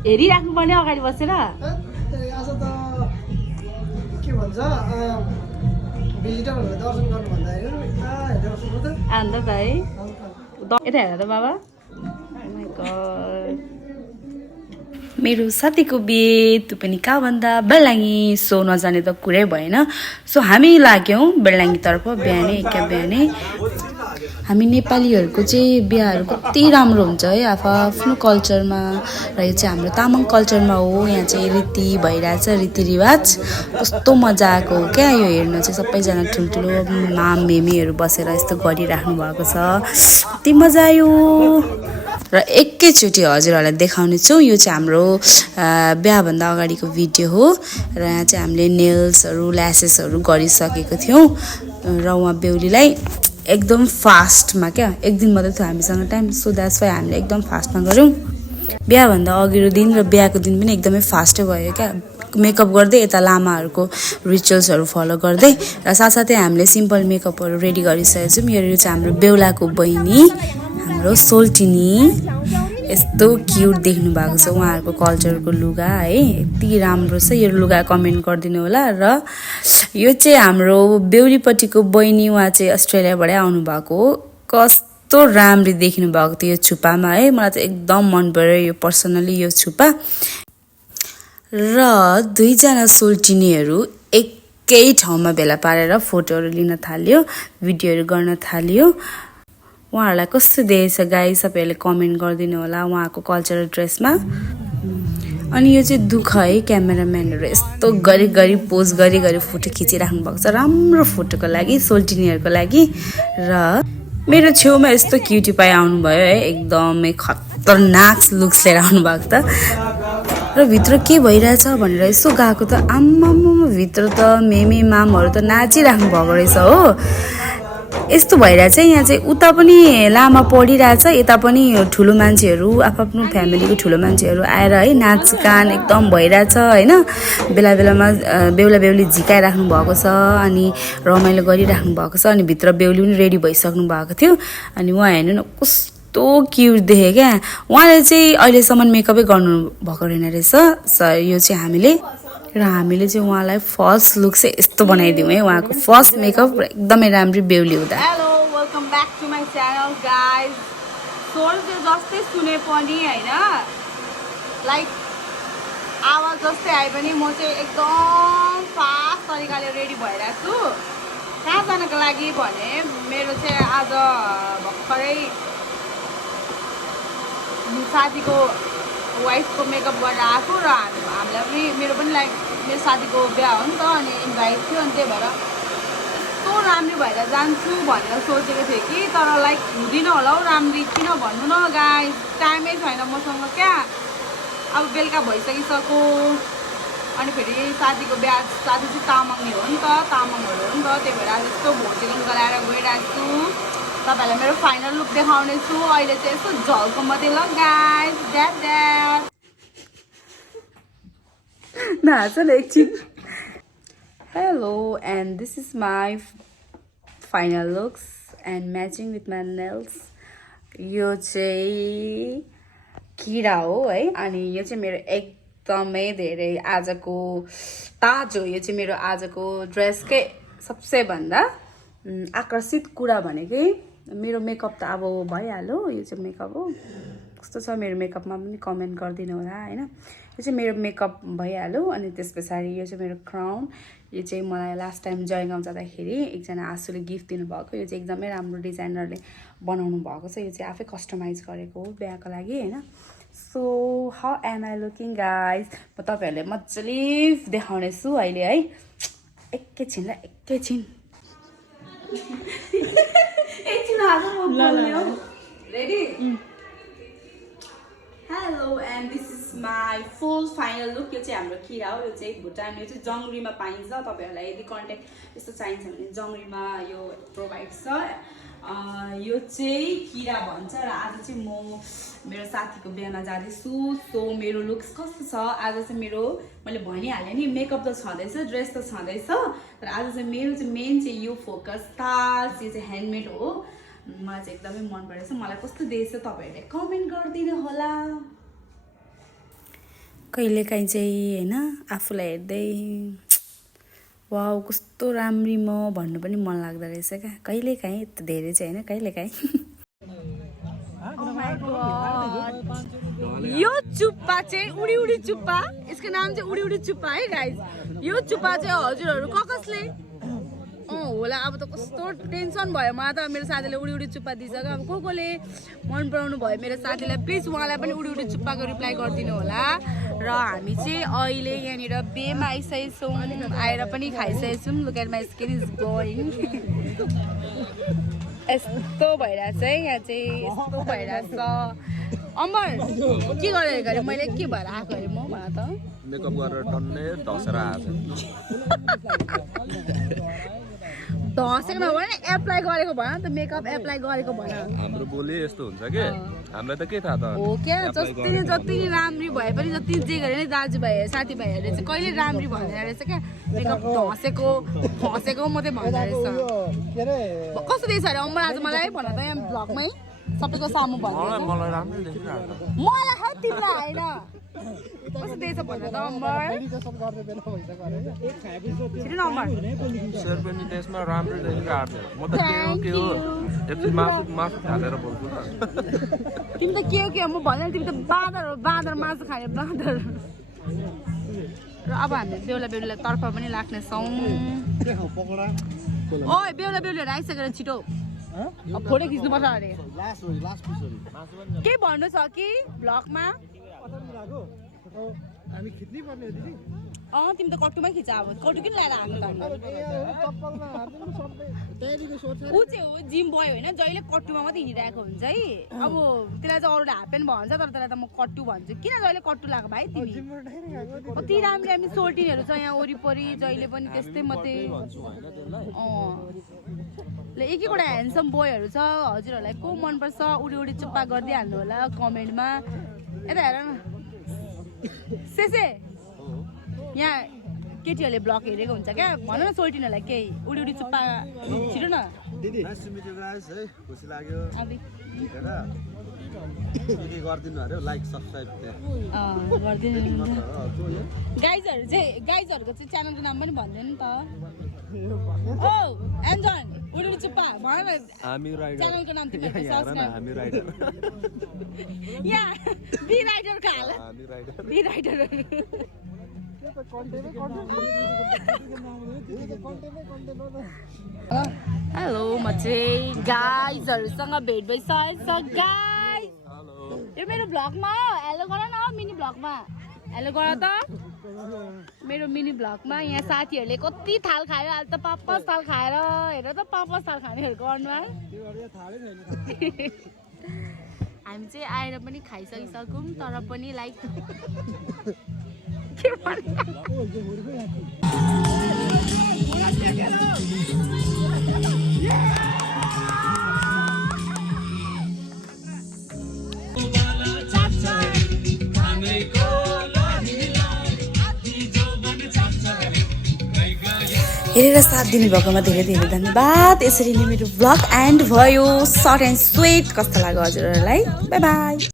हेरिराख्नु पर्ने अगाडि बसेर आज त के भन्छ भिजिटरहरुले दर्शन गर्नु भन्दा हेरेर सुन्नु त अन्त भाइ यता हेर त बाबा माय गॉड मेरो साथीको बिहे त्यो पनि कहाँ भन्दा बेलाङ्गी सो नजाने त कुरै भएन सो हामी लाग्यौँ बेलाङ्गीतर्फ बिहानै एका बिहानै हामी नेपालीहरूको चाहिँ बिहाहरू कति राम्रो हुन्छ है आफ्नो कल्चरमा र यो चाहिँ हाम्रो तामाङ कल्चरमा हो यहाँ चाहिँ रीति भइरहेछ रीतिरिवाज कस्तो मजा आएको हो क्या यो हेर्न चाहिँ सबैजना ठुल्ठुलो माम मेमीहरू बसेर यस्तो गरिराख्नु भएको छ कति मजा आयो र एकैचोटि हजुरहरूलाई देखाउने छु यो चाहिँ हाम्रो बिहाभन्दा अगाडिको भिडियो हो र यहाँ चाहिँ हामीले नेल्सहरू ल्यासेसहरू गरिसकेको थियौँ र उहाँ बेहुलीलाई एकदम फास्टमा क्या एक दिन मात्रै थियो हामीसँग टाइम सो द्याट्स वाइ हामीले एकदम फास्टमा गऱ्यौँ बिहाभन्दा अघिल्लो दिन र बिहाको दिन पनि एकदमै फास्टै भयो क्या मेकअप गर्दै यता लामाहरूको रिचुअल्सहरू फलो गर्दै र साथसाथै हामीले सिम्पल मेकअपहरू रेडी गरिसकेको छौँ यो चाहिँ हाम्रो बेहुलाको बहिनी हाम्रो सोल्टिनी यस्तो क्युट देख्नु भएको छ उहाँहरूको कल्चरको लुगा है यति राम्रो छ यो लुगा कमेन्ट गरिदिनु होला र यो चाहिँ हाम्रो बेहुलीपट्टिको बहिनी उहाँ चाहिँ अस्ट्रेलियाबाटै आउनुभएको हो कस्तो राम्री देखिनु भएको थियो यो छुपामा है मलाई चाहिँ एकदम मन पर्यो यो पर्सनली यो छुपा र दुईजना सोल्टिनीहरू एकै ठाउँमा भेला पारेर फोटोहरू लिन थाल्यो भिडियोहरू गर्न थाल्यो उहाँहरूलाई कस्तो देखेछ गाई सबैहरूले कमेन्ट गरिदिनु होला उहाँको कल्चरल ड्रेसमा अनि यो चाहिँ दुःख है क्यामेराम्यानहरू यस्तो गरी पोज गरी फोटो खिचिराख्नु भएको छ राम्रो फोटोको लागि सोल्टिनीहरूको लागि र मेरो छेउमा यस्तो क्युटी पाइ आउनुभयो है एकदमै खतरनाक लुक्स लिएर आउनु भएको त र भित्र के भइरहेछ भनेर यसो गएको त आम्मामा भित्र त मेमी मामहरू त नाचिराख्नु भएको रहेछ हो यस्तो भइरहेछ यहाँ चाहिँ उता पनि लामा पढिरहेछ यता पनि ठुलो मान्छेहरू आफ्नो फ्यामिलीको ठुलो मान्छेहरू आएर है नाचगान एकदम भइरहेछ होइन बेला बेलामा बेहुला बेहुली झिकाइराख्नु भएको छ अनि रमाइलो गरिराख्नु भएको छ अनि भित्र बेहुली पनि रेडी भइसक्नु भएको थियो अनि उहाँ हेर्नु न कस्तो क्युट देखेँ क्या उहाँले चाहिँ अहिलेसम्म मेकअपै गर्नु भएको रहेन रहेछ यो चाहिँ हामीले चाहिँ उहाँलाई फर्स्ट लुक चाहिँ यस्तो बनाइदिउँ है उहाँको फर्स्ट मेकअप एकदमै राम्री बेहुली हुँदा hello welcome back to my channel guys स्वर चाहिँ जस्तै सुने पनि होइन लाइक आवाज जस्तै आए पनि म चाहिँ एकदम फास्ट तरिकाले रेडी भइरहेको छु कहाँ जानको लागि भने मेरो चाहिँ आज भर्खरै साथीको वाइफको मेकअप गरेर आएको र हामीलाई पनि मेरो पनि लाइक मेरो साथीको बिहा हो नि त अनि इन्भाइट थियो अनि त्यही भएर यस्तो राम्री भएर जान्छु भनेर सोचेको थिएँ कि तर लाइक हुँदिनँ होला हौ राम्री किन भन्नु न गाइस टाइमै छैन मसँग क्या अब बेलुका भइसकिसक्यो अनि फेरि साथीको बिहा साथी चाहिँ तामाङले हो नि त तामाङहरू हो नि त त्यही भएर आज यस्तो भोटेलिङ गराएर गइरहेको छु तपाईँहरूलाई मेरो फाइनल लुक देखाउने छु अहिले चाहिँ यस्तो झल्को मात्रै ल गाइस ड्याड नाच न एकछिन hello and this is my final looks and matching with my nails यो चाहिँ किरा हो है अनि यो चाहिँ मेरो एकदमै धेरै आजको ताजो यो चाहिँ मेरो आजको ड्रेसकै सबसे भन्दा आकर्षित कुरा भनेकै मेरो मेकअप त अब भइहाल्यो यो चाहिँ मेकअप हो कस्तो छ मेरो मेकअपमा पनि कमेन्ट गरिदिनु होला होइन यो चाहिँ मेरो मेकअप भइहाल्यो अनि त्यस पछाडि यो चाहिँ मेरो क्राउन यो चाहिँ मलाई लास्ट टाइम जयगाउँ जाँदाखेरि एकजना आँसुले गिफ्ट दिनुभएको यो चाहिँ एकदमै राम्रो डिजाइनरले बनाउनु भएको छ यो चाहिँ आफै कस्टमाइज गरेको हो बिहाको लागि होइन so how am I looking guys म तपाईँहरूले मजाले देखाउने छु अहिले है एकैछिन ready hello and this is my full final look यो चाहिँ हाम्रो किरा हो यो चाहिँ भुटान यो चाहिँ जङ्गरीमा पाइन्छ तपाईँहरूलाई यदि कन्ट्याक्ट यस्तो चाहिन्छ भने जङ्गरीमा यो प्रोभाइड छ यो चाहिँ किरा भन्छ र आज चाहिँ म मेरो साथीको बिहामा जाँदैछु सो मेरो लुक्स कस्तो छ आज चाहिँ मेरो मैले भनिहालेँ नि मेकअप त छँदैछ ड्रेस त छँदैछ तर आज चाहिँ मेरो चाहिँ मेन चाहिँ यो फोकस ताज यो चाहिँ ह्यान्डमेड हो मलाई चाहिँ एकदमै मन परेछ मलाई कस्तो देखेछ तपाईँहरूले कमेन्ट गरिदिनु होला कहिलेकाहीँ चाहिँ होइन आफूलाई हेर्दै वाउ कस्तो राम्री म भन्नु पनि मन लाग्दो रहेछ क्या कहिलेकाहीँ धेरै चाहिँ होइन कहिलेकाहीँ यो चुप्पा चाहिँ उडी उडी चुप्पा यसको नाम चाहिँ उडी उडी चुप्पा है गाइज यो चुप्पा चाहिँ हजुरहरू कसले होला अब त कस्तो टेन्सन भयो मलाई त मेरो साथीले उडी उडी चुप्पा दिन्छ क्या अब कसले मन पराउनु भयो मेरो साथीलाई प्लिज उहाँलाई पनि उडी उडी चुप्पाको रिप्लाई गरिदिनु होला र हामी चाहिँ अहिले यहाँनिर बेमा आइसकेको छौँ आएर पनि खाइसकेको छौँ look at my skin is glowing यस्तो भइरहेछ है यहाँ चाहिँ यस्तो भइरहेछ अमर के गरेर गरे मैले के भएर आएको अरे म भन त मेकअप गरेर टन्नै ढसेर आएको ढसेको नभए नि एप्लाई गरेको भन त मेकअप एप्लाई गरेको भन हाम्रो बोली यस्तो हुन्छ के हामीलाई त के थाहा त हो क्या जति नि राम्री भए पनि जति जे गरे नि दाजुभाइ साथीभाइहरूले चाहिँ कहिले राम्री भन्दैन रहेछ क्या मेकअप ढसेको फसेको मात्रै भन्दो रहेछ के अरे कस्तो देख्छ अरे अम्बर आज मलाई भन त यहाँ भ्लगमै सबैको सामु भन्नु मलाई राम्रो देखिरहेको मलाई है तिमीलाई होइन कस्तो देख्छ भन त अम्बर मेडिटेसन गर्ने बेला भइसक्यो अरे एक खाएपछि छिटो न अम्बर सेयर पनि त्यसमा राम्रो देखिरहेको थियो म त के हो एकछिन मासु हालेर बोल्छु त तिमी त के हो म भन्दैन तिमी त बाँदर मासु खाने बाँदर र अब हामी बेहुला बेहुलीलाई तर्फ पनि लाग्नेछौँ पकोडा ओइ बेहुला बेहुलीहरू आइसकेर छिटो अब फोटो खिच्नुपर्छ अरे लास्ट पिस के भन्नु छ कि भ्लगमा हामी खिच्नै पर्ने हो दिदी तिमी त कट्टुमै खिच अब कट्टु किन ल्याएर हाल्नु चप्पलमा हार्नु सबै तयारीको सोच ऊ चाहिँ हो जिम बोय होइन जहिले कट्टुमा मात्रै हिँडिरहेको हुन्छ है अब त्यसलाई चाहिँ अरूले हाफ प्यान्ट भन्छ तर त्यसलाई त म कट्टु भन्छु किन जहिले कट्टु लगाएको भाइ तिमी कति राम्री सोल्टिनहरू छ यहाँ वरिपरि जहिले पनि त्यस्तै मात्रै ल एक एकवटा ह्यान्डसम बोयहरू छ हजुरहरूलाई को मनपर्छ उडी उडी चुप्पा गरिदिइहाल्नु होला कमेन्टमा यता हेर न सेसे यहाँ केटीहरूले ब्लग हेरेको हुन्छ क्या भन न सोल्टिनहरूलाई केही उडी उडी चुप्पा छिटो न दिदी nice to meet you guys है खुसी लाग्यो अब हैन के गर्दिनु अरे लाइक सब्स्क्राइब गरिदिनु गाइजहरूको चाहिँ च्यानलको नाम पनि भन्दैन नि त ओ एन्जन उडी उडी चुप्पा भन न हामी राइडर च्यानलको नाम तिमीहरूको हेर न सब्स्क्राइब हामी राइडर यहाँ बी राइडरको हाल हामी राइडर बी राइडर हेलो म चाहिँ गाइजहरूसँग भेट भइसकेको छ गाइज यो मेरो भ्लगमा हेलो गर न मिनी भ्लगमा हेलो गर त मेरो मिनी भ्लगमा यहाँ साथीहरूले कति थाल खायो अहिले त 5 थाल खाएर हेर त 5 थाल खानेहरूको अनुहार हामी चाहिँ आएर पनि खाइसकिसक्यौँ तर पनि लाइक के भन्नु हेरेर साथ दिनुभएकोमा धेरै धेरै धन्यवाद यसरी नै मेरो भ्लग एन्ड भयो सर्ट एन्ड स्विट कस्तो लाग्यो हजुरहरूलाई बाई बाई